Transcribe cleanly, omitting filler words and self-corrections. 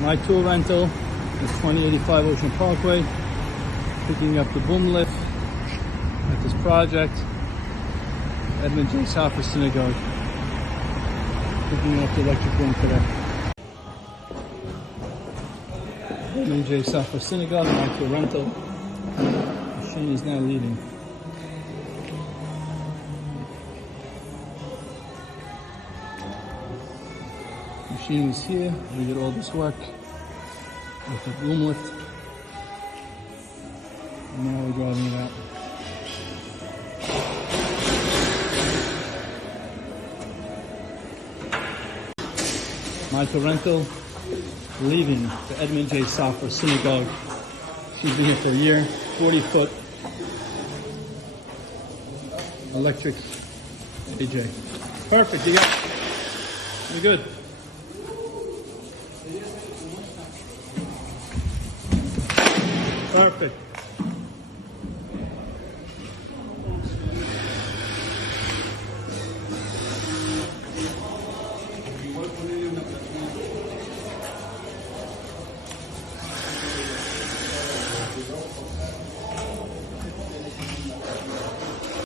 My tool rental is 2085 Ocean Parkway, picking up the boom lift at this project. Edmund J. Safra Synagogue, picking up the electric room today. Edmund J. Safra Synagogue, my tool rental. Machine is now leaving. Machine was here. We did all this work with the boom lift, and now we're driving it out. Michael Rental leaving the Edmund J. Safra Synagogue. She's been here for a year. 40-foot electric AJ. Perfect. You're good. Perfect.